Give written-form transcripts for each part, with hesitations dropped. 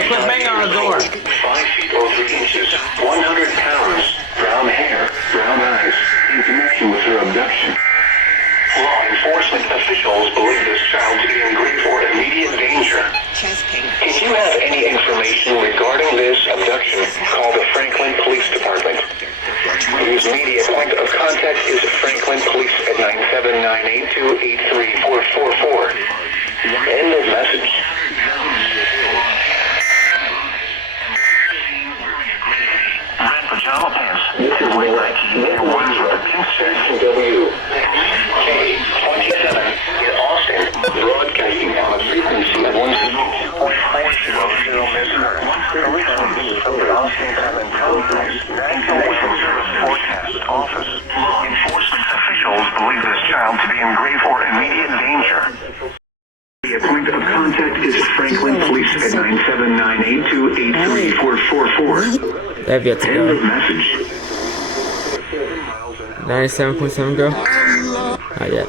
Hey, quit banging on the door. 5 feet or 3 inches, 100 pounds, brown hair, brown eyes, in connection with her abduction. Law enforcement officials believe this child to be in grave or immediate danger. If you have any information regarding this abduction, call the Franklin Police Department. Use media point of contact is Franklin Police at 97982834444. End of message. Red pajama pants. This is Waylight. There was with a pink CAEEWX. K27 in Austin, broadcasting on a frequency of 162.400 MHz. From the Austin Common Complex, National Weather Service Forecast Office. Enforcement officials believe this child to be in grave or immediate danger. The point of contact is Franklin Police at 97982834444. They have yet to End go. of message. 97.7 go? Not yet.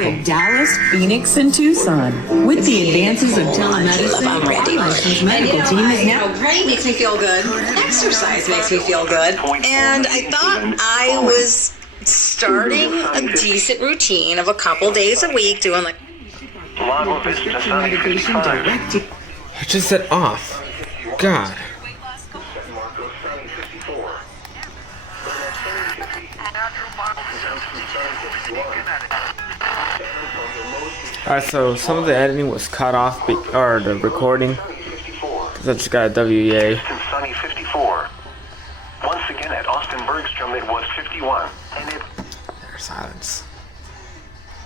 In Dallas, Phoenix, and Tucson. With the advances of telemedicine, our licensed medical team is now. Running makes me feel good. Exercise makes me feel good. And I thought I was starting a decent routine of a couple days a week doing like. Lago Vista Sunny 55. I just said off. God. Alright, so some of the editing was cut off, or the recording, because I just got a WEA. Sunny 54. Once again at Austin Bergstrom it was 51. And it There's silence.